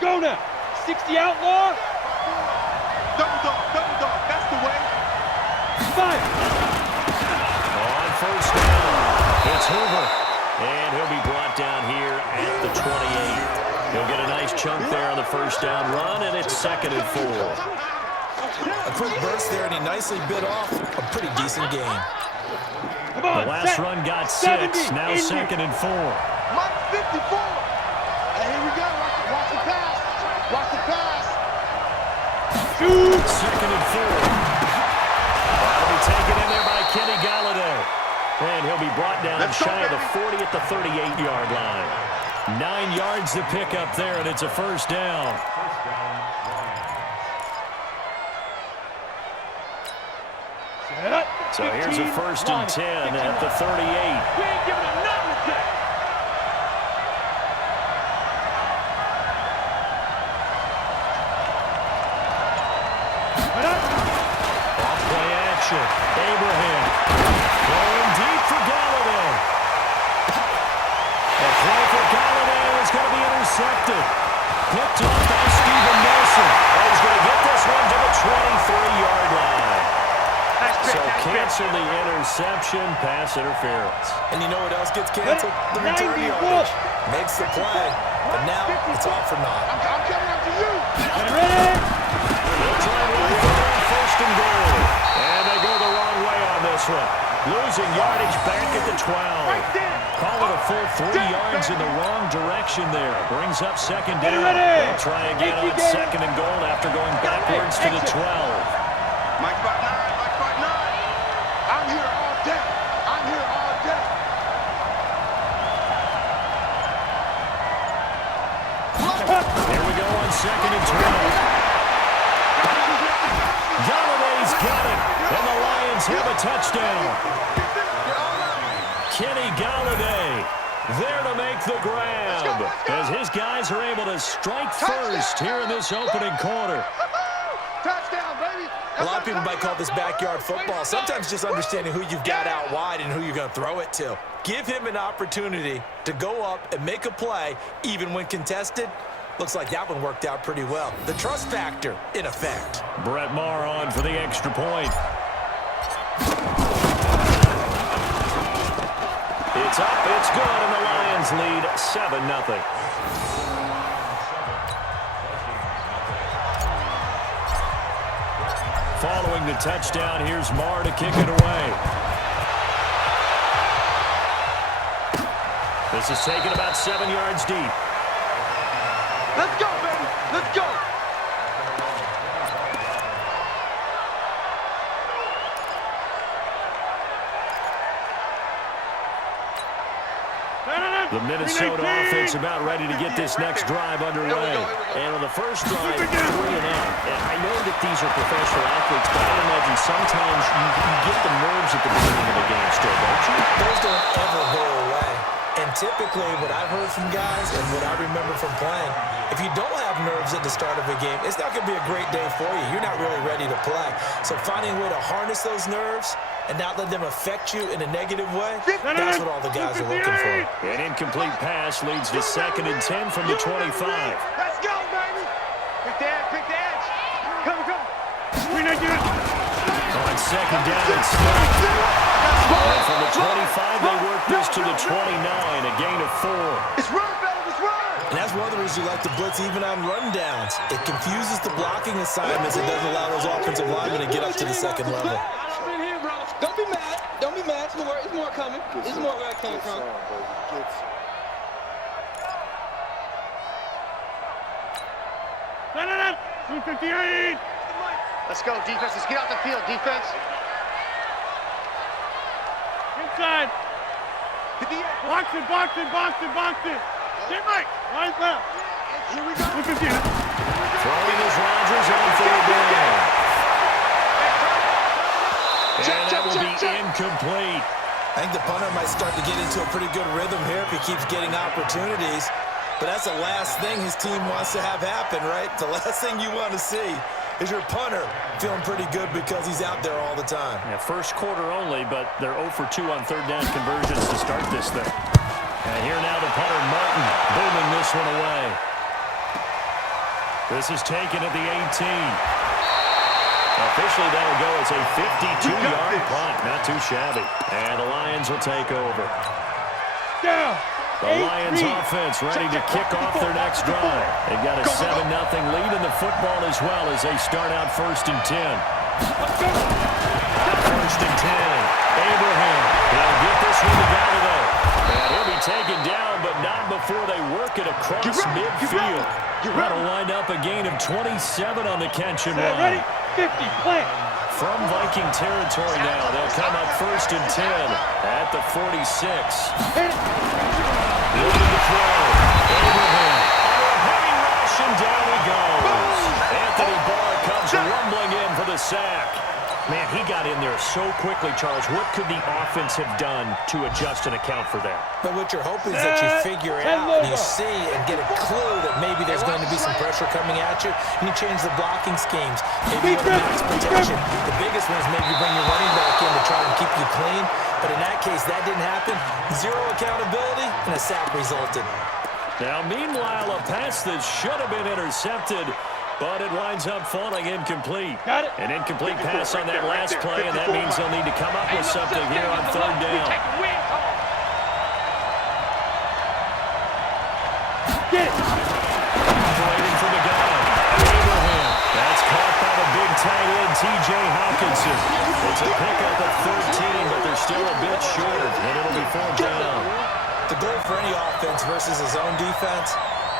go now. 60 outlaw. Double dog, that's the way. Fire. On first down, it's Hoover. And he'll be brought down here at the 28. He'll get a nice chunk there on the first down run, and it's 2nd and 4. A quick burst there, and he nicely bit off a pretty decent gain. Come on, The last set. run got 70, 6, now Indy. 2nd and 4. Mike 54. And here we go. Watch the pass. Watch the pass. Shoot. 2nd and 4. That'll be taken in there by Kenny Galladay. And he'll be brought down shy of the 40 at the 38-yard line. 9 yards to pick up there, and it's a first down. So here's a 1st and 10 at the 38. We ain't giving him nothing to take. Off-play action. Abraham. Going deep for Galladay. The throw for Galladay is going to be intercepted. Picked off by Steven Nelson. And he's going to get this one to the 23-yard line. So cancel the interception, pass interference. And you know what else gets canceled? The return yardage. Makes the play, but now it's off for naught. I'm coming up to you. Get ready. They'll try to run for 1st and goal. And they go the wrong way on this one. Losing yardage back at the 12. Call it a full 3 yards in the wrong direction there. Brings up 2nd down. They'll try again on 2nd and goal after going backwards to the 12. Mike 5'9", Mike 5'9". I'm here all day. I'm here all day. Here we go on 2nd and 12. Galladay's got it, and the Lions have a touchdown. Kenny Galladay there to make the grab as his guys are able to strike first here in this opening quarter. Touchdown, baby. A lot of people might call this backyard football. Sometimes just understanding who you've got out wide and who you're going to throw it to. Give him an opportunity to go up and make a play, even when contested. Looks like that one worked out pretty well. The trust factor, in effect. Brett Maher on for the extra point. It's up, it's good, and the Lions lead 7-0. Following the touchdown, here's Maher to kick it away. This is taken about 7 yards deep. Let's go, baby. Let's go. The Minnesota offense about ready to get this next drive underway. And on the first drive, 3 and out. And I know that these are professional athletes, but I imagine sometimes you get the nerves at the beginning of the game still, don't you? Those don't ever go away. And typically, what I've heard from guys and what I remember from playing, if you don't have nerves at the start of a game, it's not going to be a great day for you. You're not really ready to play. So finding a way to harness those nerves and not let them affect you in a negative way, that's what all the guys are looking for. An incomplete pass leads to 2nd and 10 from the 25. Let's go, baby. Pick the edge. Come. On 2nd down, it's Smith. And from the 25, they work this to the 29, a gain of 4. It's run, baby. It's run. And that's one of the reasons you like to blitz even on rundowns. It confuses the blocking assignments. It doesn't allow those offensive linemen to get up to the second level. Don't be mad. Don't be mad. It's more coming. It's more where I came from. No. 258. Let's go, defense. Let's get out the field, defense. Inside. Box it. Get Mike. Line left. Here we go. 258. Throwing is Rodgers on 3rd down. And that will be incomplete. I think the punter might start to get into a pretty good rhythm here if he keeps getting opportunities. But that's the last thing his team wants to have happen, right? The last thing you want to see is your punter feeling pretty good because he's out there all the time. Yeah, first quarter only, but they're 0 for 2 on 3rd down conversions to start this thing. And here now the punter, Martin, booming this one away. This is taken at the 18. Officially, that'll go as a 52-yard punt. Not too shabby. And the Lions will take over. Down. The Lions offense ready to kick off their next drive. They've got a 7-0 lead in the football as well as they start out 1st and 10. 1st and 10. Abraham. He'll get this one together, though. And he'll be taken down, but not before they work it across midfield. That'll wind up a gain of 27 on the catch and run. Ready? 50, plant. From Viking territory now, they'll come up 1st and 10 at the 46. Looking to throw. Abraham. Under a heavy rush, and down he goes. Anthony Barr comes rumbling in for the sack. Man, he got in there so quickly, Charles. What could the offense have done to adjust and account for that? But what you're hoping is that you figure out and you see and get a clue that maybe there's going to be some pressure coming at you, and you change the blocking schemes. Maybe you have max protection. The biggest one is maybe bring your running back in to try and keep you clean. But in that case, that didn't happen. Zero accountability, and a sack resulted. Now, meanwhile, a pass that should have been intercepted, but it winds up falling incomplete. Got it. An incomplete pass on that last play, and that means they'll need to come up with something here on 3rd down. Get it. Operating from the gun. Abraham. That's caught by the big tight end, T.J. Hawkinson. It's a pickup of 13, but they're still a bit short, and it'll be 4th down. The goal for any offense versus his own defense,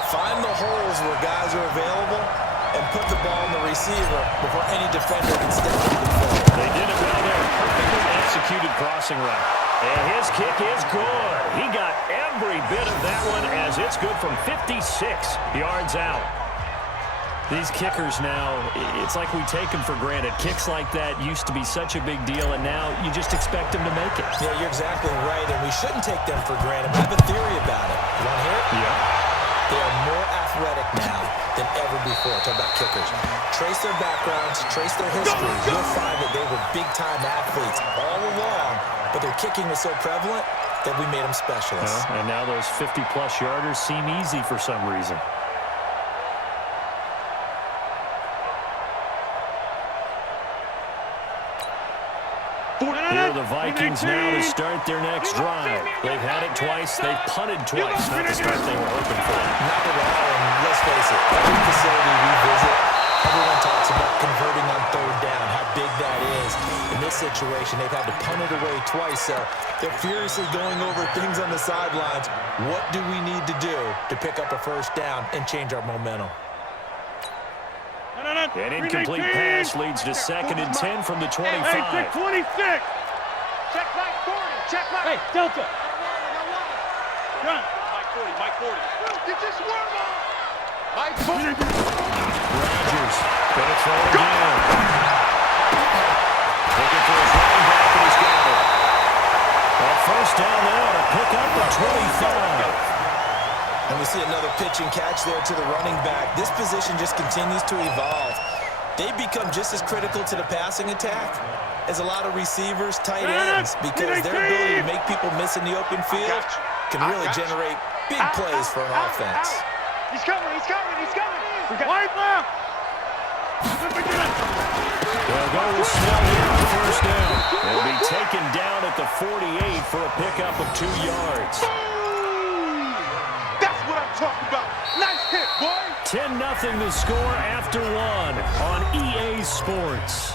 find the holes where guys are available and put the ball in the receiver before any defender can step into the field. They did it well there. Perfectly executed crossing route. And his kick is good. He got every bit of that one as it's good from 56 yards out. These kickers now, it's like we take them for granted. Kicks like that used to be such a big deal, and now you just expect them to make it. Yeah, you're exactly right, and we shouldn't take them for granted. I have a theory about it. You want to hear it? Yeah. They are more athletic now than ever before. Talk about kickers. Trace their backgrounds, trace their history. You'll find that they were big-time athletes all along, but their kicking was so prevalent that we made them specialists. And now those 50-plus yarders seem easy for some reason. Here are the Vikings now to start their next drive. They've had it twice. They've punted twice. Not the start they were hoping for. Not at all, and let's face it, every facility we visit, everyone talks about converting on 3rd down, how big that is. In this situation, they've had to punt it away twice, so they're furiously going over things on the sidelines. What do we need to do to pick up a 1st down and change our momentum? An incomplete pass leads to 2nd and 10 from the 25. Hey, 26. Check Mike 40. Check Mike. Hey, Delta. Run. Mike 40. Mike 40. Get your swerve on. Mike 40. Rodgers gonna throw again. Looking for his running back, and he's got it. A 1st down now to pick up the 25. And we see another pitch and catch there to the running back. This position just continues to evolve. They become just as critical to the passing attack as a lot of receivers, tight ends, because their ability to make people miss in the open field can really generate big plays for an offense. He's coming. He's coming. He's coming. Wide left. They'll go with Snell here on 1st down. They'll be taken down at the 48 for a pickup of 2 yards. That's what I'm talking about. Nice hit, boy. 10-0 the score after 1 on EA Sports.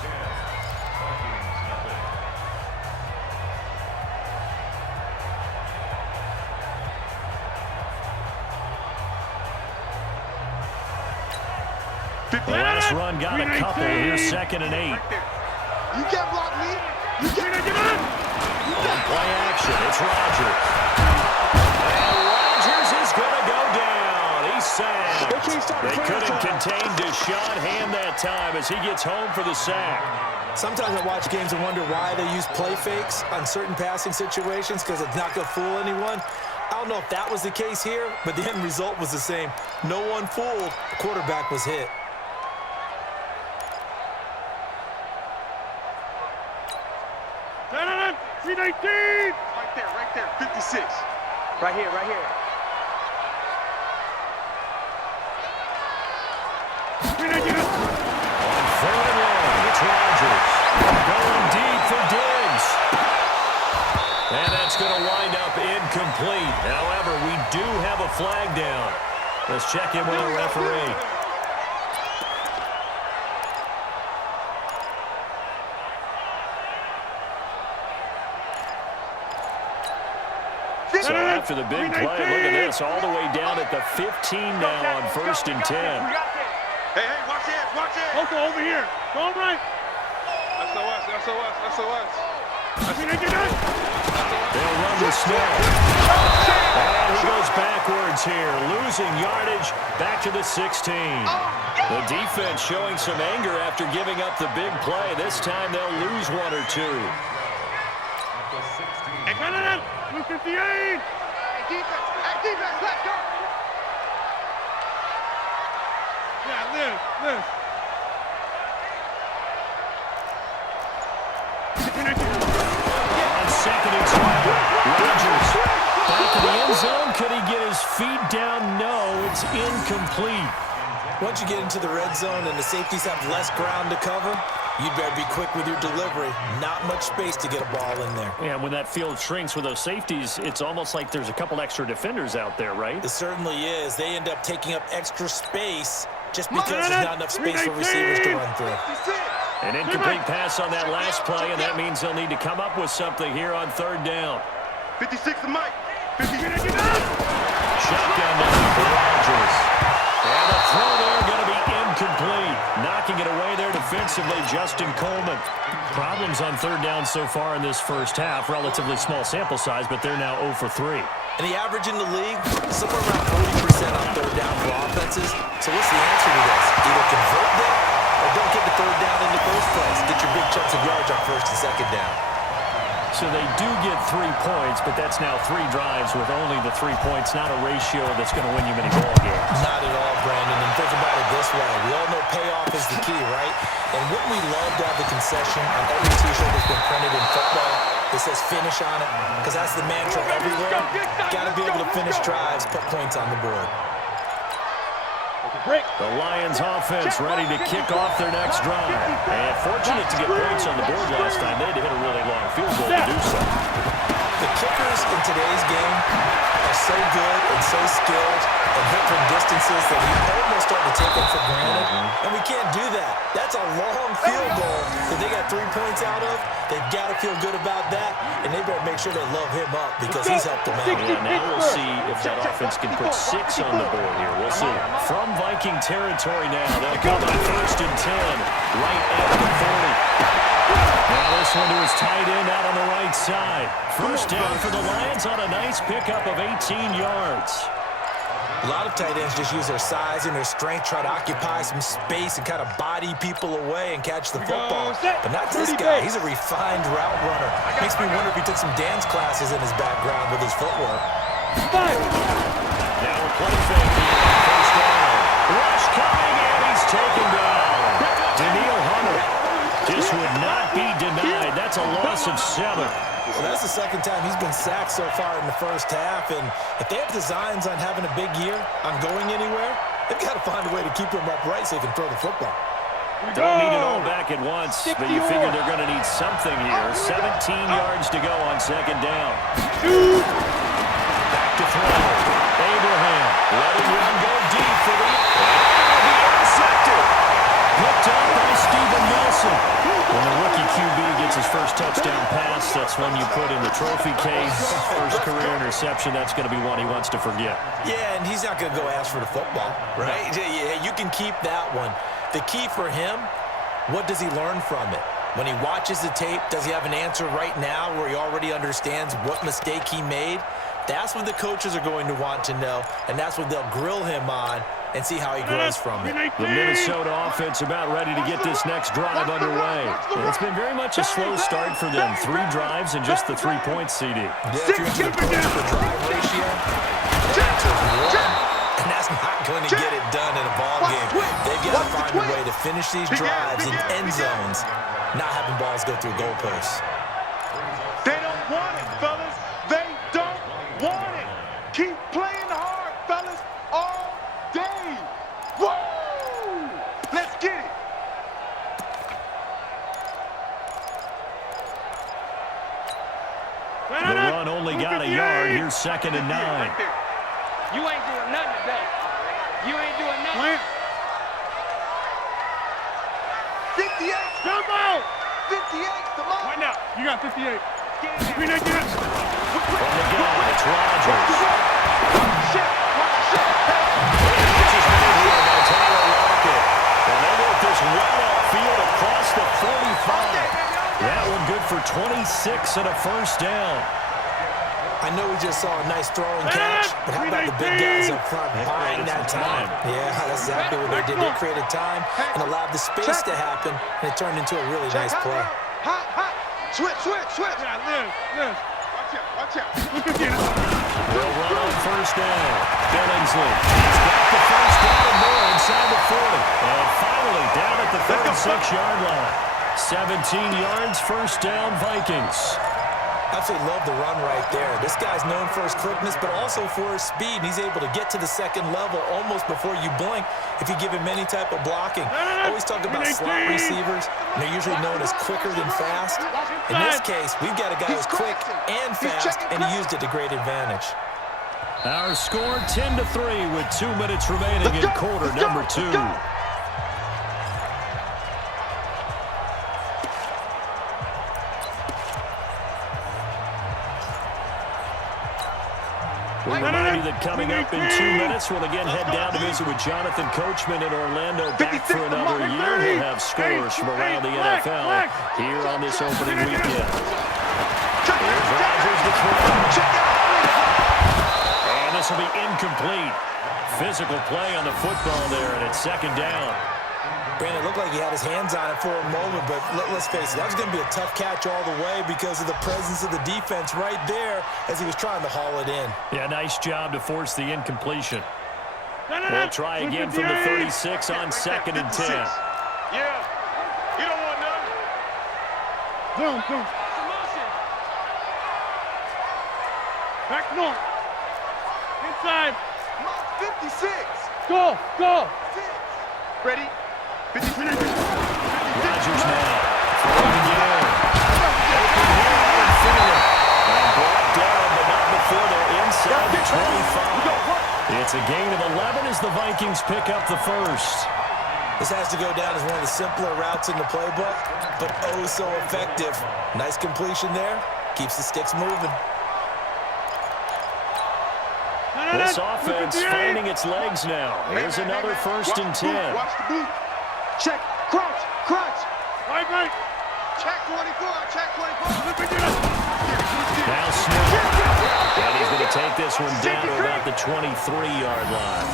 The last run got a couple. Here's 2nd and 8. You can't block me. You can't get up. On play action, it's Rodgers. And Rodgers is going to go down. He's sacked. They couldn't contain Deshaun Hand that time as he gets home for the sack. Sometimes I watch games and wonder why they use play fakes on certain passing situations because it's not going to fool anyone. I don't know if that was the case here, but the end result was the same. No one fooled. The quarterback was hit. Right there, 56. Right here, right here. flag down. Let's check in with the referee. So after the big play, look at this, all the way down at the 15 now on 1st and 10. Hey, watch it, watch it. Local over here. Go right. SOS. They'll run the snow. And he goes backwards here, losing yardage back to the 16. The defense showing some anger after giving up the big play. This time they'll lose one or two. Hey, 258. Hey, defense, let's go. Yeah, live. On 2nd and 12, Rodgers back to the end zone. Could he get his feet down? No, it's incomplete. Once you get into the red zone and the safeties have less ground to cover, you'd better be quick with your delivery. Not much space to get a ball in there. Yeah, when that field shrinks with those safeties, it's almost like there's a couple extra defenders out there, right? It certainly is. They end up taking up extra space just because there's not enough space for receivers to run through. An incomplete pass on that last play, and that means they'll need to come up with something here on 3rd down. 56 to Mike. 50. Shotgun now for Rodgers. And the throw there going to be incomplete. Knocking it away there defensively, Justin Coleman. Problems on 3rd down so far in this first half. Relatively small sample size, but they're now 0 for 3. And the average in the league, somewhere around 40% on 3rd down for offenses. So what's the answer to this? Either convert that or don't get the 3rd down in the first place. Get your big chunks of yards on 1st and 2nd down. So they do get 3 points, but that's now 3 drives with only the 3 points, not a ratio that's going to win you many ball games. Not at all, Brandon. And think about it this way. We all know payoff is the key, right? And wouldn't we love to have the concession on every T-shirt that's been printed in football that says finish on it? Because that's the mantra everywhere. Got to be able to finish drives, put points on the board. The Lions offense ready to kick off their next drive. And fortunate to get points on the board last time. They had to hit a really long field goal to do so. The kickers in today's game are so good and so skilled and hit from distances that you almost start to take them for granted. And we can't do that. That's a long field goal that they got 3 points out of. They've got to feel good about that, and they better make sure they love him up because he's helped them out. Yeah, now we'll see if that offense can put 6 on the board here. We'll see. From Viking territory now, they'll come on 1st and 10, right at the 40. Now this one to his tight end out on the right side. First down for the Lions on a nice pickup of 18 yards. A lot of tight ends just use their size and their strength, try to occupy some space and kind of body people away and catch the football. But not this guy. He's a refined route runner. Makes me wonder if he took some dance classes in his background with his footwork. Now a play fake here on 1st down. Rush coming, and he's taken down. Daniil Hunter just would not be denied. That's a loss of 7. Well, that's the 2nd time he's been sacked so far in the first half, and if they have designs on having a big year, on going anywhere, they've got to find a way to keep him upright so he can throw the football. Don't need it all back at once, but you figure they're going to need something here. 17 yards to go on 2nd down. Back to throw. Abraham letting one go deep for the intercepted. Picked up by Steven Nelson. When the rookie QB gets his first touchdown pass, that's one you put in the trophy case. First career interception, that's going to be one he wants to forget. Yeah, and he's not going to go ask for the football, right? Yeah, you can keep that one. The key for him, what does he learn from it? When he watches the tape, does he have an answer right now where he already understands what mistake he made? That's what the coaches are going to want to know, and that's what they'll grill him on and see how he grows from it. The Minnesota offense about ready to get this next drive underway. And it's been very much a slow start for them. 3 drives and just the 3 points, CD. Yeah, if you're into the points per drive ratio, the answer is 1. And that's not going to get it done in a ball game. They've got to find a way to finish these drives in end zones, not having balls go through goalposts. They don't want it, fellas. They don't want it. Keep playing hard, fellas, all day. Woo! Let's get it. The run only got a yard. Here's 2nd and 9. You ain't doing nothing today. You ain't doing nothing. Plant. 58. Jump out. 58. Come on. Right now. You got 58. Green egg, get it. From the gun, it's Rodgers. Shit. This is made here by Tyler Lockett. And they work this right upfield across the 45. That one good for 26 and a first down. I know we just saw a nice throwing catch, but how about the big guys up front buying that time? Yeah, that's exactly what they did. They created time and allowed the space to happen, and it turned into a really nice play. Hot. Switch. Yeah, live. Watch out. Look at you. They'll run on first down. Billingsley. He's got the first down and more inside the 40. And finally down at the 36-yard line. 17 yards, first down, Vikings. Absolutely love the run right there. This guy's known for his quickness, but also for his speed. And he's able to get to the second level almost before you blink if you give him any type of blocking. Always talk about slot receivers, and they're usually known as quicker than fast. In this case, we've got a guy who's quick and fast, and he used it to great advantage. Our score 10-3 with 2 minutes remaining in quarter number 2. We remind you that coming up in 2 minutes, we'll again head down to visit with Jonathan Coachman in Orlando, back for another year. We'll have scores from around the NFL here on this opening weekend. Here's Rodgers to throw. And this will be incomplete. Physical play on the football there, and it's second down. Brandon, it looked like he had his hands on it for a moment, but let's face it, that was going to be a tough catch all the way because of the presence of the defense right there as he was trying to haul it in. Yeah, nice job to force the incompletion. We'll try again from the 36 on 2nd and 10. Yeah. You don't want none. Zoom. Back north. Inside. 56. Go. 6. Ready? 53. Rodgers now. Throwing again. And brought down, but not before they're inside the 25. It's a gain of 11 as the Vikings pick up the first. This has to go down as one of the simpler routes in the playbook, but oh so effective. Nice completion there. Keeps the sticks moving. This offense finding its legs now. Here's another 1st and 10. Watch the boot. Check. Crouch. Right. Check 24. Now Smith. And he's going to take this one down to about the 23-yard line.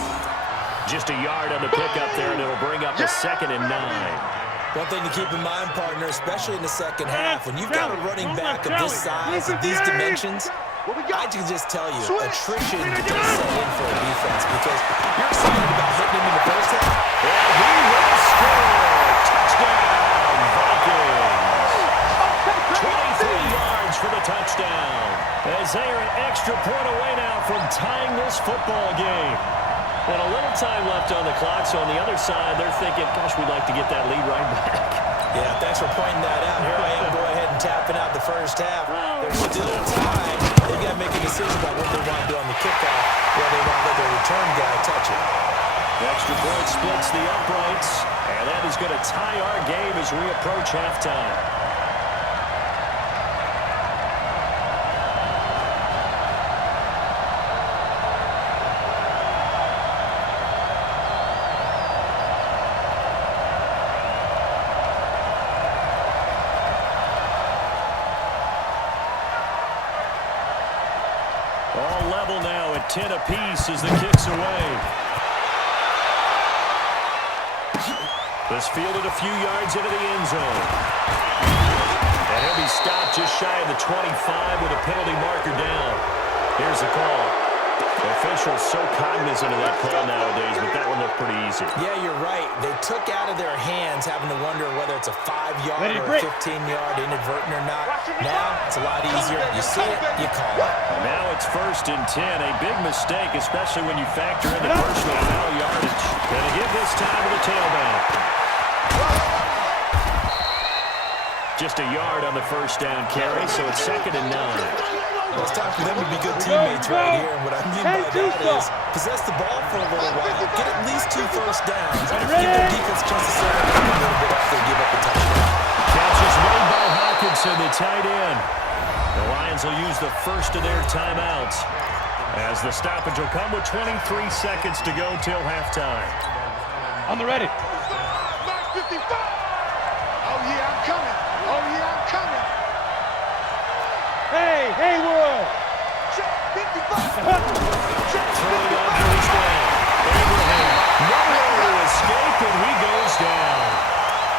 Just a yard on the pickup there, and it'll bring up a 2nd and 9. One thing to keep in mind, partner, especially in the second half, when you've got a running back of this size, of these dimensions, I can just tell you, attrition does set in for a defense because you're excited about hitting him in the first half. And he will score. Touchdown, Vikings. 23 yards for the touchdown. As they are an extra point away now from tying this football game. And a little time left on the clock, so on the other side, they're thinking, gosh, we'd like to get that lead right back. Yeah, thanks for pointing that out. Here I am, go ahead and tapping out the first half. There's still time. They've got to make a decision about what they want to do on the kickoff, where they want to let their return guy touch it. Extra point splits the uprights, and that is going to tie our game as we approach halftime. All level now at 10 apiece as the kick's away. This fielded a few yards into the end zone. And he'll be stopped just shy of the 25 with a penalty marker down. Here's the call. The officials so cognizant of that call nowadays, but that one looked pretty easy. Yeah, you're right. They took out of their hands having to wonder whether it's a 5-yard or a 15-yard inadvertent or not. Now, it's a lot easier. You see it, you call it. Now it's 1st and 10. A big mistake, especially when you factor in the personal foul yardage. Gonna give this time to the tailback. Just a yard on the first down carry, so it's 2nd and 9. Well, it's time for them to be good teammates right here. And what I mean by that is possess the ball for a little while, get at least 2 first downs, give their defense a chance to settle down a little bit after they give up the touchdown. Catch is made by Hawkinson, the tight end. The Lions will use the first of their timeouts as the stoppage will come with 23 seconds to go till halftime. On the ready. 55. Oh, yeah, I'm coming. Oh, yeah, I'm coming. Hey, Haywood. Check 55. Check Throwing on 55. first down. Abraham, nowhere to escape, and he goes down.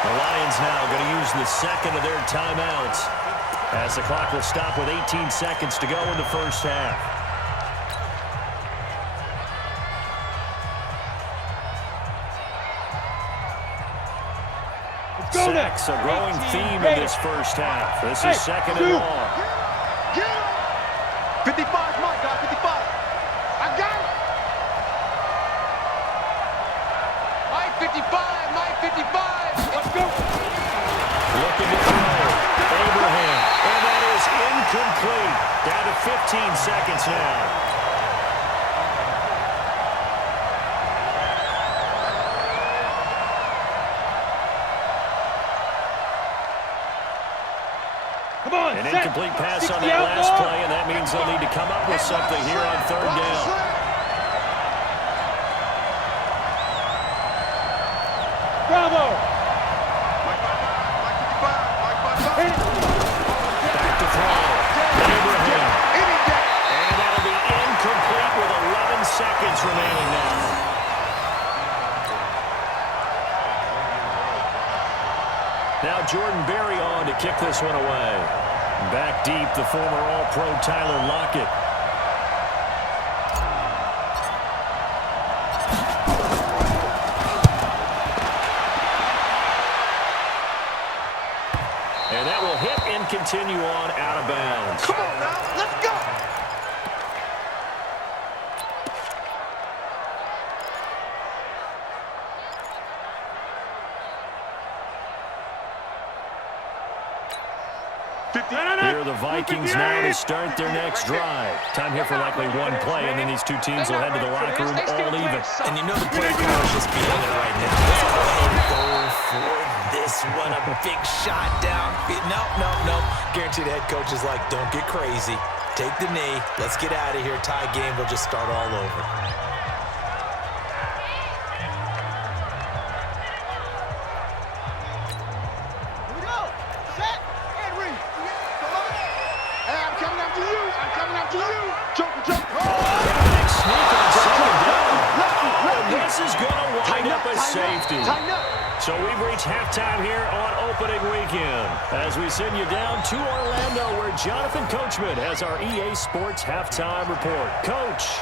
The Lions now going to use the second of their timeouts as the clock will stop with 18 seconds to go in the first half. Sacks, a growing theme in this first half. This is second and long. Get him. 55 is my guy, 55. I got him. Mike 55, Mike 55. Let's go. Looking to throw. Abraham. And that is incomplete. Down to 15 seconds now. An incomplete pass on that last play, and that means they'll need to come up with something here on third down. Bravo. Back to throw. Abraham. And that'll be incomplete with 11 seconds remaining now. Now Jordan Berry on to kick this one away. Back deep, the former All-Pro Tyler Lockett. And that will hit and continue on out of bounds. Come on now, let's go. Here are the Vikings now to start their next drive. Time here for likely one play, and then these two teams will head to the locker room all even. And you know the play call is just beyond it right now. Let's go ahead and go for this one. A big shot down. No. Guaranteed the head coach is like, don't get crazy. Take the knee. Let's get out of here. Tie game. We'll just start all over. So we've reached halftime here on opening weekend as we send you down to Orlando where Jonathan Coachman has our EA Sports halftime report. Coach.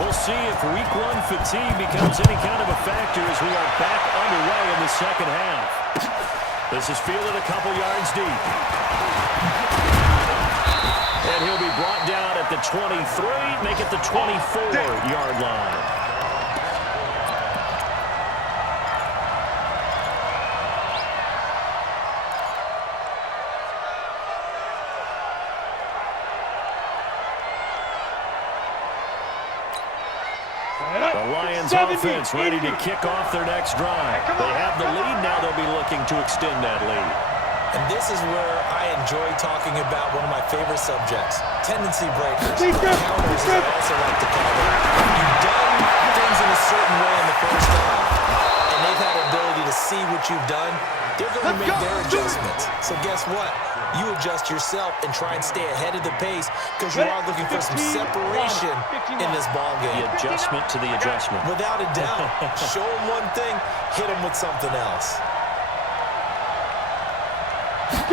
We'll see if week one fatigue becomes any kind of a factor as we are back underway in the second half. This is fielded a couple yards deep. And he'll be brought down at the 23, make it the 24-yard line. The Lions offense ready to kick off their next drive. They have the lead, now they'll be looking to extend that lead. And this is where I enjoy talking about one of my favorite subjects, tendency breakers, counters as I also like to call them. You've done things in a certain way in the first half, and they've had the ability to see what you've done. They're going to make their adjustments. So guess what? You adjust yourself and try and stay ahead of the pace because you are looking for some separation in this ballgame. The adjustment to the adjustment. Without a doubt. Show them one thing, hit them with something else. On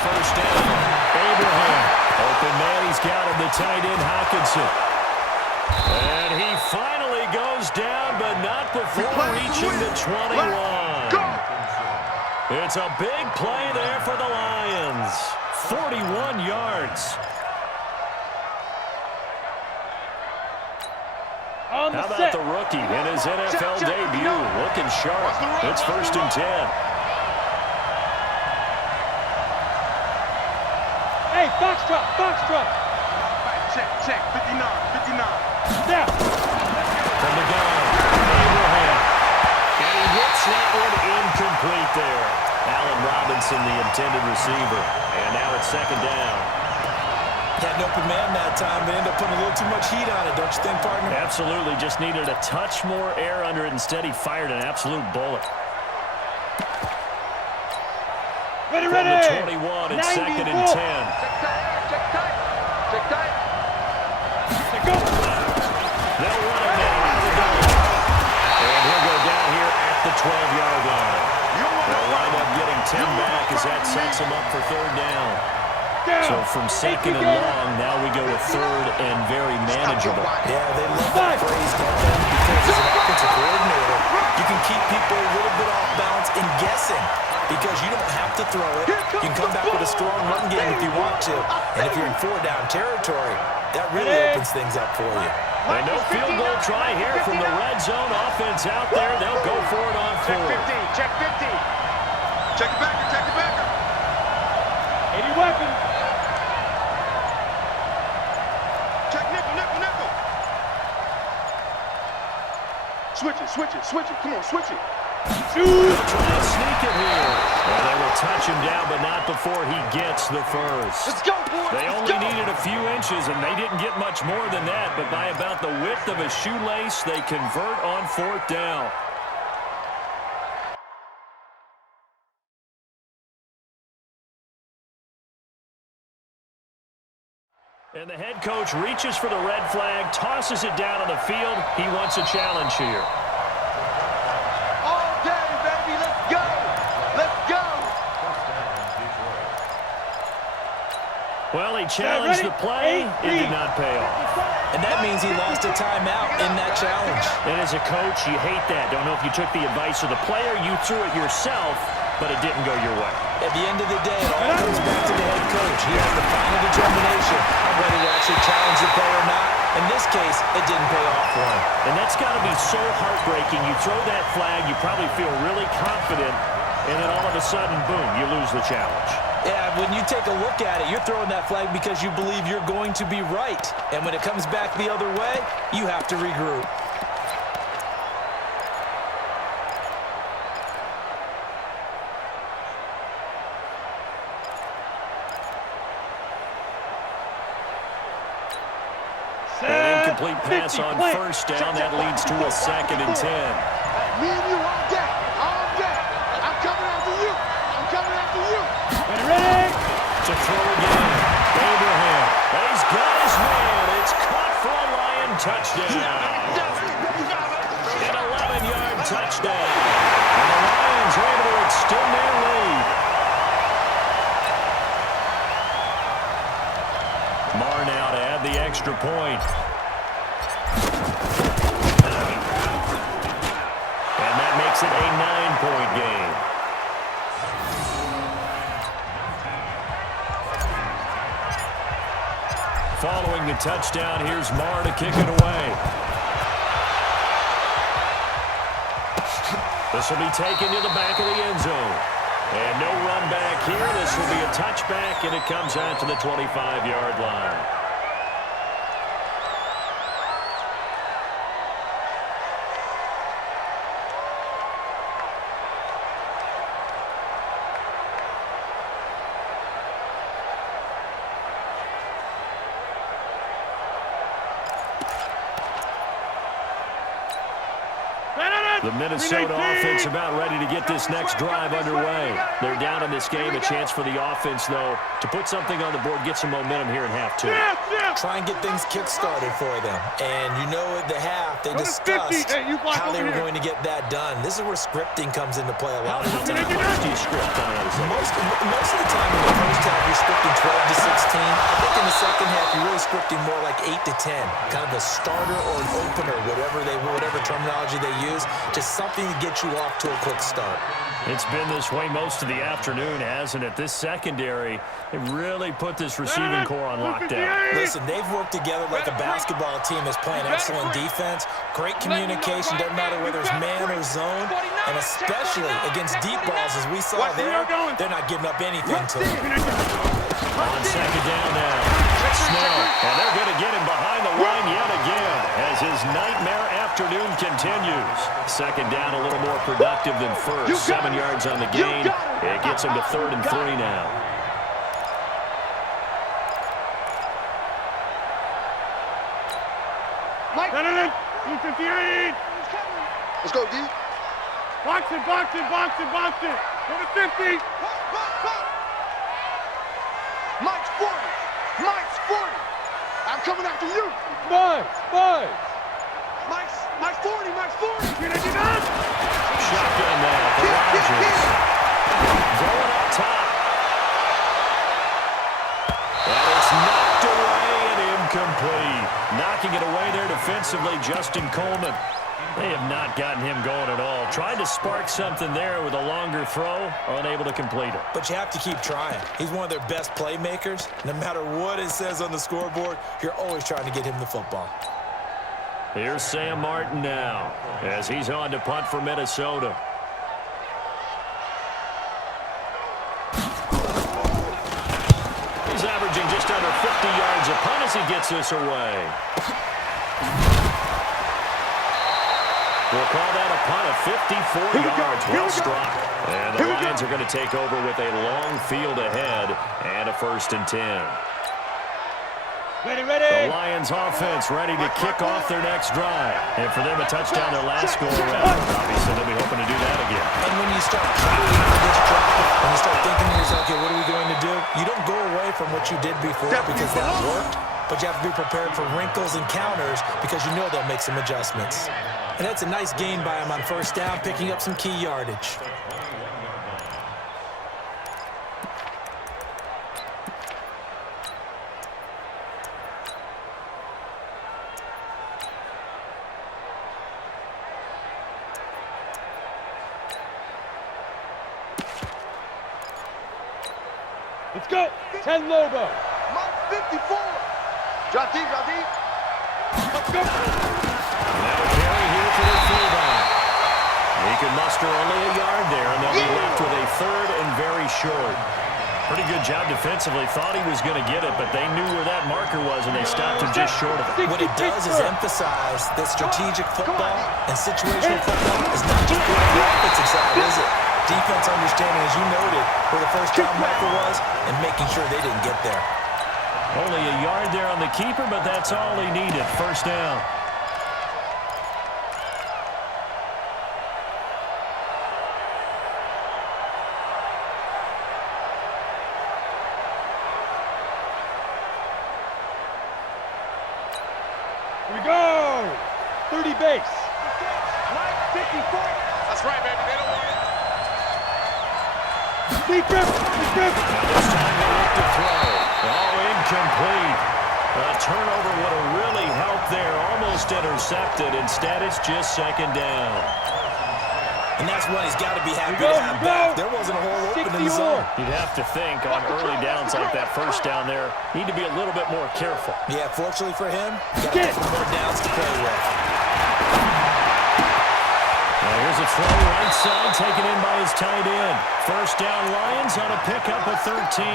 first down, Abraham. Open man, he's got him, the tight end Hawkinson. And he finally goes down, but not before reaching the 21. It's a big play there for the Lions. 41 yards. How about the rookie in his NFL debut? Looking sharp. It's 1st and 10. Hey, foxtrot, foxtrot. Check, 59. Now. From the gun, Abraham. And he hits that one incomplete there. Allen Robinson, the intended receiver. And now it's second down. Had an open man that time, but ended up putting a little too much heat on it, don't you think, partner? Absolutely, just needed a touch more air under it. Instead, he fired an absolute bullet. Ready, From ready. the 21, it's second and 10. Check tight. Let go. They'll run it now. And he'll go down here at the 12-yard line. They'll wind up getting 10 back as that sets him up for third down. So from second and long, now we go to third and very manageable. Yeah, they love that phrase, don't they? Because as an offensive coordinator, you can keep people a little bit off balance and guessing because you don't have to throw it. You can come back with a strong run game if you want to. And if you're in four-down territory, that really opens things up for you. And no field goal try here from the red zone. Offense out there. They'll go for it on fourth. Check 50. Check the backer. 80 weapons. Check nickel. Switch it. Come on, switch it. They'll try and sneak it here. Well, they will touch him down, but not before he gets the first. Let's go, boys. They only needed a few inches, and they didn't get much more than that. But by about the width of a shoelace, they convert on fourth down. And the head coach reaches for the red flag, tosses it down on the field. He wants a challenge here. All day, baby. Let's go. Well, he challenged the play. It did not pay off. And that means he lost a timeout in that challenge. And as a coach, you hate that. Don't know if you took the advice of the player, you threw it yourself, but it didn't go your way. At the end of the day, it all comes back to the head coach. He has the final determination on whether to actually challenge the play or not. In this case, it didn't pay off for him. And that's got to be so heartbreaking. You throw that flag, you probably feel really confident, and then all of a sudden, boom, you lose the challenge. Yeah, when you take a look at it, you're throwing that flag because you believe you're going to be right. And when it comes back the other way, you have to regroup. An incomplete pass on first down. That leads to a second and 10. Me and you all day. I'm coming after you. Ready. To throw again. Abraham. And he's got his man. It's caught for a Lion touchdown. An 11-yard touchdown. And the Lions are able to extend their lead. Marr now to add the extra point. And that makes it a 9-point game. Following the touchdown, here's Marr to kick it away. This will be taken to the back of the end zone. And no run back here. This will be a touchback, and it comes out to the 25-yard line. The Minnesota offense about ready to get this next drive underway. They're down in this game. A chance for the offense, though, to put something on the board, get some momentum here in half two. Try and get things kick-started for them. And you know at the half, they discussed how they were going to get that done. This is where scripting comes into play a lot of the time. How much do you script coming out of the Most of the time in the first half, you're scripting 12 to 16. I think in the second half, you're really scripting more like 8 to 10. Kind of a starter or an opener, whatever terminology they use. Just something to get you off to a quick start. It's been this way most of the afternoon, hasn't it? This secondary, they really put this receiving core on lockdown. Listen, they've worked together like a basketball team that's playing excellent defense. Great communication. Doesn't matter whether it's man or zone. And especially against deep balls, as we saw there, they're not giving up anything to him. On second down now. Snell, and they're going to get him behind the line yet again as his nightmare afternoon continues. Second down, a little more productive than first. 7 yards on the gain. It gets him to 3rd and 3 now. Mike. E58. Let's go, D. Box it, box it, box it, box it. Go to 50. Mike's 40. Mike's 40. I'm coming after you. Buzz. Mike's 40. Mike's 40. Shotgun now for Rodgers. Going up top. And it's knocked away and incomplete. Knocking it away there defensively, Justin Coleman. They have not gotten him going at all. Tried to spark something there with a longer throw, unable to complete it. But you have to keep trying. He's one of their best playmakers. No matter what it says on the scoreboard, you're always trying to get him the football. Here's Sam Martin now as he's on to punt for Minnesota. He's averaging just under 50 yards a punt as he gets this away. We'll call that a punt of 54 yards. Well struck. And the Lions are going to take over with a long field ahead and a 1st and 10. Ready. The Lions offense ready to kick off their next drive. And for them, a touchdown their last go-around. Obviously, they'll be hoping to do that again. And when you start counting on this drive, when you start thinking to yourself, okay, what are we going to do? You don't go away from what you did before because that worked. But you have to be prepared for wrinkles and counters because you know they'll make some adjustments. And that's a nice gain by him on 1st down, picking up some key yardage. Let's go. 10 Lobo. Mike 54. Drop deep. Let's go. Now carry here for the fullback. He can muster only a yard there, and they'll be left with a 3rd and very short. Pretty good job defensively. Thought he was going to get it, but they knew where that marker was, and they stopped him just short of it. What it does is emphasize that strategic football and situational football is not just good on the offensive side, is it? Defense understanding, as you noted, where the first down marker was and making sure they didn't get there. Only a yard there on the keeper, but that's all he needed. 1st down. Here we go. 30 base. Mike 54. That's right, baby. They don't want it. Deep grip. Now this time they look to throw. Oh, incomplete. A turnover would have really helped there. Almost intercepted. Instead, it's just 2nd down. And that's one he's got to be happy to have back. There wasn't a hole open in the zone. You'd have to think on early downs like that 1st down there, need to be a little bit more careful. Yeah, fortunately for him, got a couple more downs to play with. Now here's a throw right side taken in by his tight end. 1st down Lions on a pickup of 13.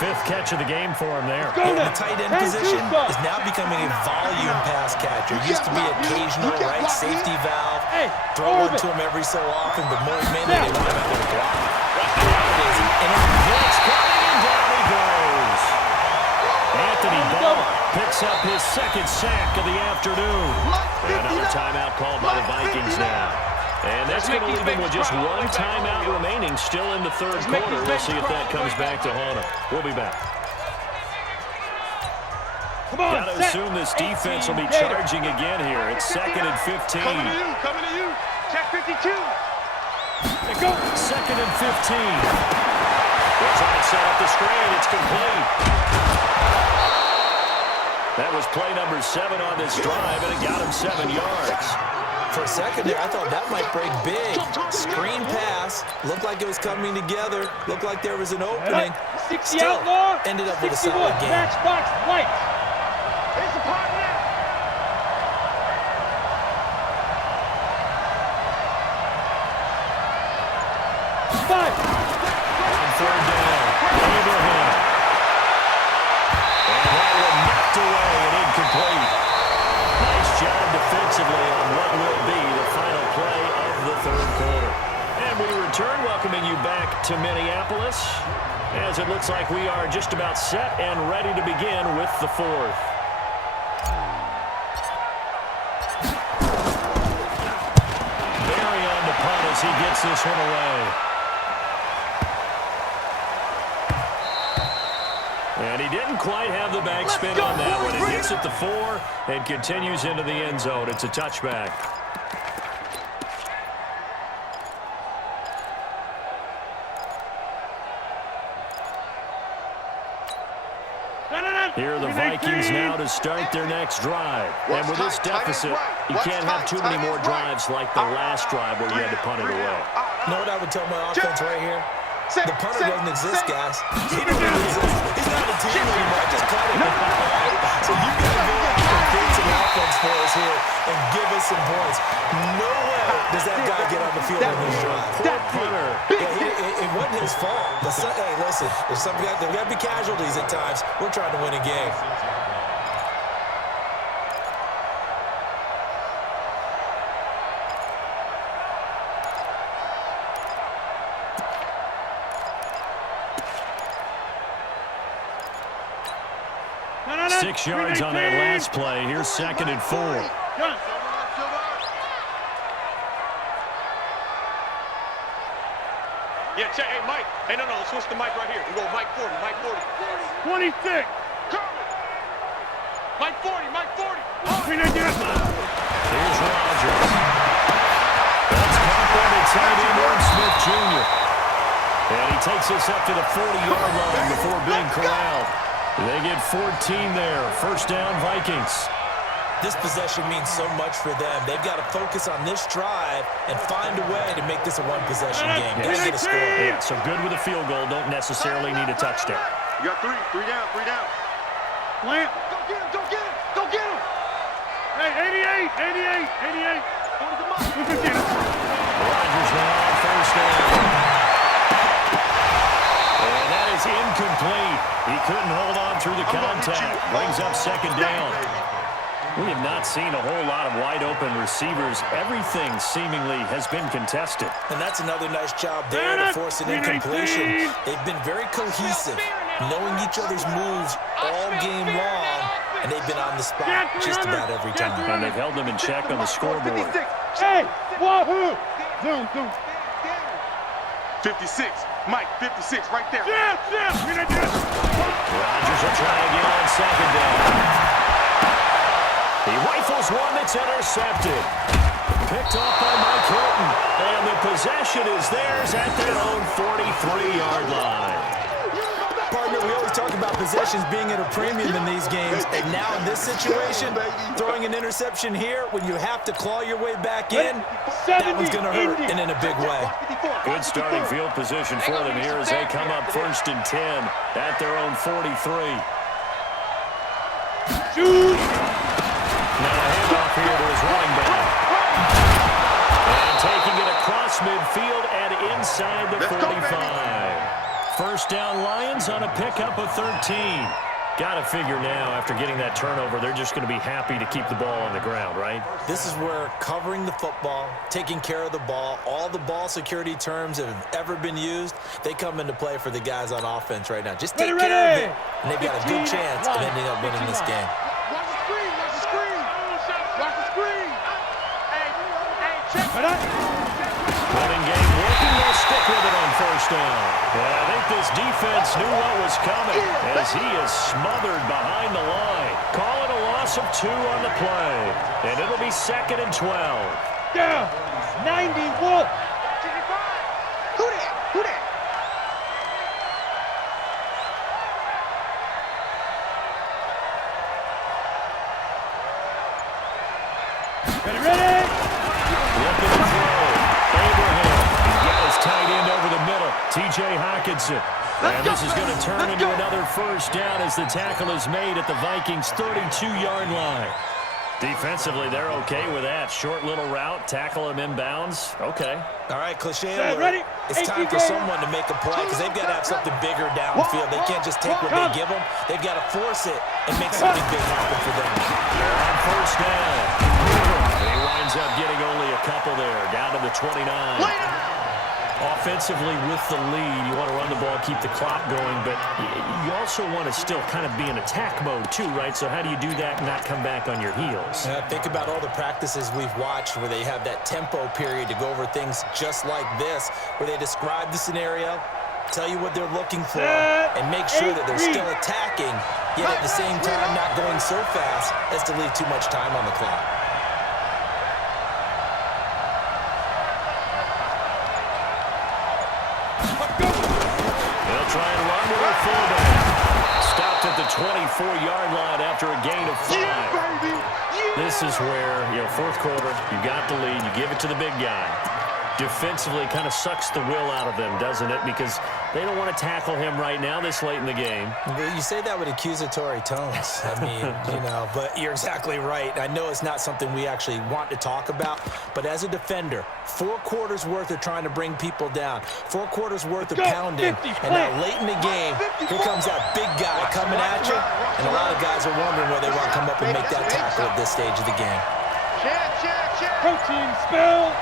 5th catch of the game for him there. Yeah, the tight end position is now becoming a volume pass catcher. Used to be occasional, right? Safety valve. Throw one to him every so often, but more mainly they want him out there blocking. Nowadays, and Blitz coming, and down he goes. Anthony Barr picks up his 2nd sack of the afternoon. Another timeout called by the Vikings now. And that's going to leave him with just 1 timeout remaining, still in the 3rd quarter. We'll see if that comes back to haunt him. We'll be back. Got to assume this defense will be charging again here. It's 2nd and 15. Coming to you. Check 52. Let's go. 2nd and 15. They're trying to set up the screen. It's complete. That was play number 7 on this drive, and it got him 7 yards. for a second there, I thought that might break big. Screen pass. Looked like it was coming together. Looked like there was an opening. 60 Still outlaw. ended up with a 61. solid game. Matchbox white. It's a partner. you back to Minneapolis, as it looks like we are just about set and ready to begin with the fourth. Barry on the punt as he gets this one away. And he didn't quite have the backspin on that one. It hits at the 4 and continues into the end zone. It's a touchback. Here are the Vikings now to start their next drive. And with this deficit, you can't have too many more drives like the last drive where you had to punt it away. You know what I would tell my offense right here? The punter doesn't exist, guys. He doesn't exist. He's not a team anymore. I just caught him. So you got to go out and create some offense for us here and give us some points. No way does that guy get on the field on this drive. That punter. Yeah, it wasn't his fault. Hey, listen, there's got to be casualties at times. We're trying to win a game. Six yards on that last play. Here's 2nd and 4. Yeah, check. Hey, Mike. Hey, no, switch the mic right here. We go Mike 40, Mike 40. 26. Mike 40, Mike 40. Here's Rodgers. That's caught by the tight end, Aaron Smith Jr. And he takes us up to the 40-yard line before being corralled. They get 14 there. First down, Vikings. This possession means so much for them. They've got to focus on this drive and find a way to make this a one-possession game. Got to get a score. Yeah, so good with a field goal. Don't necessarily need a touchdown. You got three down. Plant. Go get him, go get him, go get him. Hey, 88. Rodgers now on first down. And that is incomplete. He couldn't hold on through the contact. Brings up 2nd down. We have not seen a whole lot of wide-open receivers. Everything seemingly has been contested. And that's another nice job there to force an incompletion. They've been very cohesive, knowing each other's moves all game long, and they've been on the spot just about every time. And they've held them in check on the scoreboard. Hey, wahoo! Zoom. 56. Mike, 56 right there. Yeah. Rodgers will try again on 2nd down. He rifles one that's intercepted. Picked off by Mike Hilton. And the possession is theirs at their own 43-yard line. Partner, we always talk about possessions being at a premium in these games. And now in this situation, throwing an interception here when you have to claw your way back in, that one's going to hurt and in a big way. Good starting field position for them here as they come up 1st and 10 at their own 43. Shoot! Now a handoff here to his running back. And taking it across midfield and inside the 45. First down Lions on a pickup of 13. Got to figure now, after getting that turnover, they're just going to be happy to keep the ball on the ground, right? This is where covering the football, taking care of the ball, all the ball security terms that have ever been used, they come into play for the guys on offense right now. Just take care of it, and they've got a good chance of ending up winning this game. Watch the screen, watch the screen. Watch the screen. Hey, check. Running game working, they'll stick with it on first down. And I think this defense knew what was coming as he is smothered behind the line. Call it a loss of 2 on the play. And it'll be 2nd and 12. Down. 91. Who that? Ready? Looking to throw. Abraham. He's got his tight end over the middle. T.J. Hockenson. And this is going to turn into another first down as the tackle is made at the Vikings' 32-yard line. Defensively, they're okay with that. Short little route, tackle him inbounds. Okay. All right, cliche Set, alert. ready? It's time for someone to make a play because they've got to have something bigger downfield. They can't just take what they give them. They've got to force it and make something big happen for them. They're on first down. He winds up getting only a couple there, down to the 29. Offensively with the lead, you want to run the ball, keep the clock going, but you also want to still kind of be in attack mode too, right? So how do you do that and not come back on your heels? Think about all the practices we've watched where they have that tempo period to go over things just like this, where they describe the scenario, tell you what they're looking for, and make sure that they're still attacking, yet at the same time not going so fast as to leave too much time on the clock. They'll try and run with a fullback. Stopped at the 24-yard line after a gain of 5. Yeah, baby. Yeah. This is where, fourth quarter, you got the lead, you give it to the big guy. Defensively kind of sucks the will out of them, doesn't it? Because they don't want to tackle him right now this late in the game. Well, you say that with accusatory tones. I mean, but you're exactly right. I know it's not something we actually want to talk about, but as a defender, 4 quarters worth of trying to bring people down, 4 quarters worth of pounding, and now late in the game, here comes that big guy coming at you, and a lot of guys are wondering whether they want to come up and make that tackle at this stage of the game. Protein spill.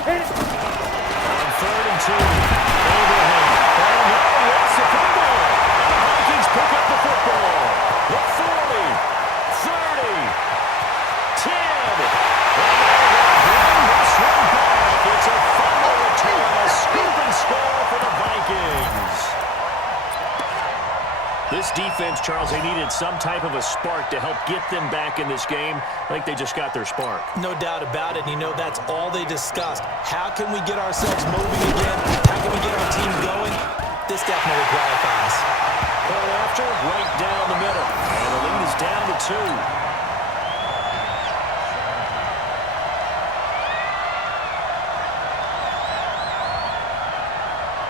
On 3rd and 2, Abraham. Oh, no, yes, the football. The Vikings pick up the football. The 40, 30, 10. This one back. It's a fumble return, a scoop and score for the Vikings. This defense, Charles, they needed some type of a spark to help get them back in this game. I think they just got their spark. No doubt about it. That's all they discussed. How can we get ourselves moving again? How can we get our team going? This definitely qualifies. Well, after, right down the middle. And the lead is down to 2.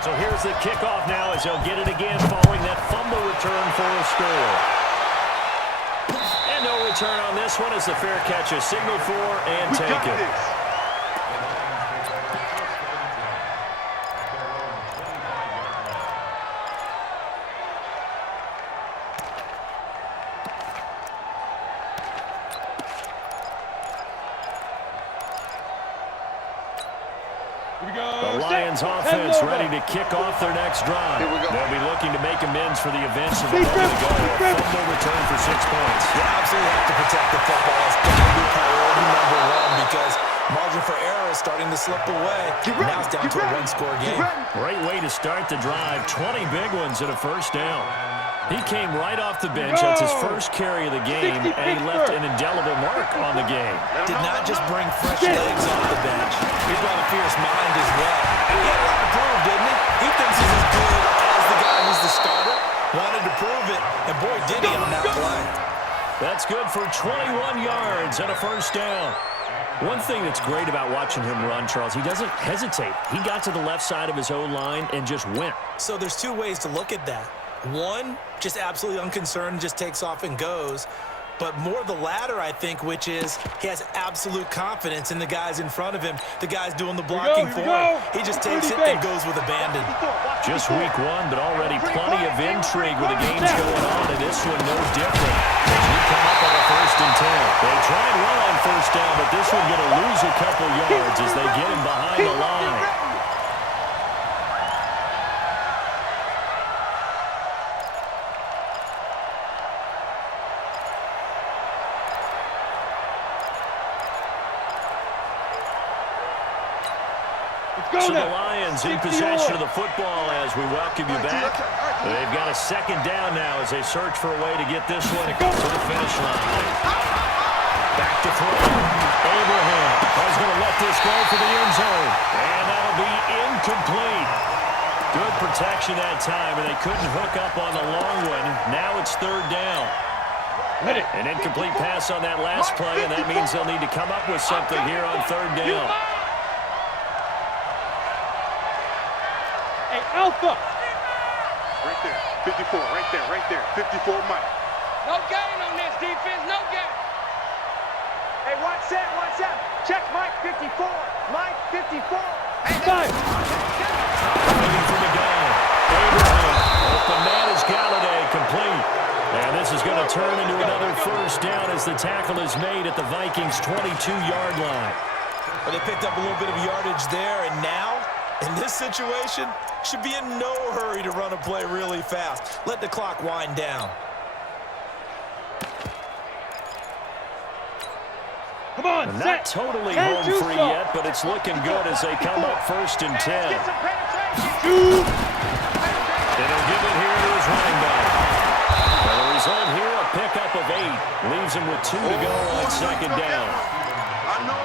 So here's the kickoff now as they'll get it again following that fumble return for a score. And no return on this one as the fair catch is signaled for and taken. The Lions offense ready to kick off their next drive. They'll be looking to make amends for the events of a moment ago. A fumble return for 6 points. You absolutely have to protect the football. It's got to be priority number 1 because margin for error is starting to slip away. Now it's down to a 1-score game. Great way to start the drive. 20 big ones and a first down. He came right off the bench. That's his first carry of the game, and he left an indelible mark on the game. Did not just bring fresh legs off the bench. He brought a fierce mind as well. He had a lot to prove, didn't he? He thinks he's as good as the guy who's the starter. Wanted to prove it, and boy, did he on that play. That's good for 21 yards and a first down. One thing that's great about watching him run, Charles, he doesn't hesitate. He got to the left side of his O-line and just went. So there's 2 ways to look at that. One, just absolutely unconcerned, just takes off and goes. But more the latter, I think, which is he has absolute confidence in the guys in front of him, the guys doing the blocking for him. He just takes it and goes with abandon. Just week 1, but already plenty of intrigue with the games going on, and this one no different. As we come up on a 1st and 10. They tried well on first down, but this one going to lose a couple yards as they get him behind the line. So the Lions in possession of the football as we welcome you back. They've got a 2nd down now as they search for a way to get this one to the finish line. Back to throw. Abraham is going to let this go for the end zone. And that'll be incomplete. Good protection that time, and they couldn't hook up on the long one. Now it's 3rd down. An incomplete pass on that last play, and that means they'll need to come up with something here on 3rd down. Alpha. Right there. 54. Right there. 54 Mike. No gain on this defense. No gain. Hey, watch that. Check Mike 54. Mike 54. Five. Waiting for the guy. Abraham. Open man is Galladay. Complete. And this is going to turn into another first down as the tackle is made at the Vikings' 22-yard line. Well, they picked up a little bit of yardage there, and now, in this situation, should be in no hurry to run a play really fast. Let the clock wind down. Come on, And set. not totally home free yet, but it's looking good as they come up 1st and 10. Two. And he'll give it here to his running back. And the result here, a pickup of 8. Leaves him with 2 to go on 2nd down.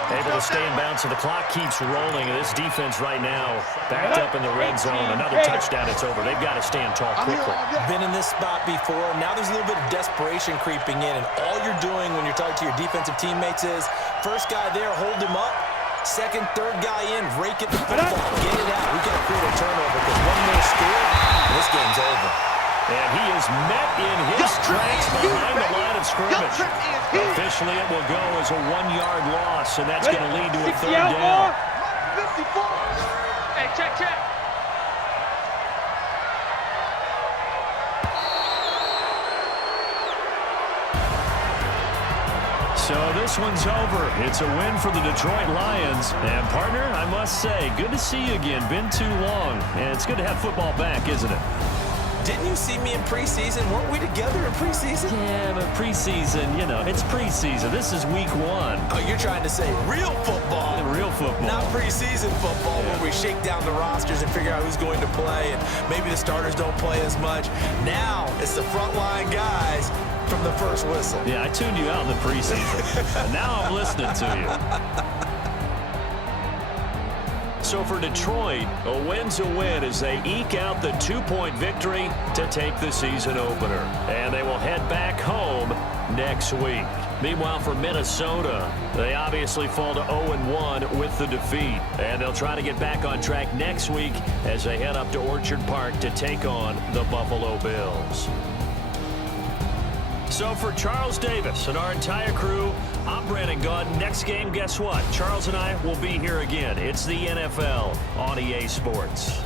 Able to stay in bounds, so the clock keeps rolling. And this defense right now backed up in the red zone. Another touchdown, it's over. They've got to stand tall quickly. Been in this spot before. Now there's a little bit of desperation creeping in, and all you're doing when you're talking to your defensive teammates is first guy there, hold him up. Second, third guy in, rake at the football, get it out. We've got to create a turnover because one more score, and this game's over. And he is met in his tracks behind the line of scrimmage. Officially, it will go as a 1-yard loss, and that's going to lead to a 3rd down. 54. Hey, check. So this one's over. It's a win for the Detroit Lions. And, partner, I must say, good to see you again. Been too long. And it's good to have football back, isn't it? Didn't you see me in preseason? Weren't we together in preseason? Yeah, but preseason, you know, it's preseason. This is week 1. Oh, you're trying to say real football. Real football. Not preseason football where we shake down the rosters and figure out who's going to play, and maybe the starters don't play as much. Now it's the frontline guys from the first whistle. Yeah, I tuned you out in the preseason. And now I'm listening to you. So for Detroit, a win's a win as they eke out the 2-point victory to take the season opener. And they will head back home next week. Meanwhile, for Minnesota, they obviously fall to 0-1 with the defeat. And they'll try to get back on track next week as they head up to Orchard Park to take on the Buffalo Bills. So for Charles Davis and our entire crew, I'm Brandon Gaudin. Next game, guess what? Charles and I will be here again. It's the NFL on EA Sports.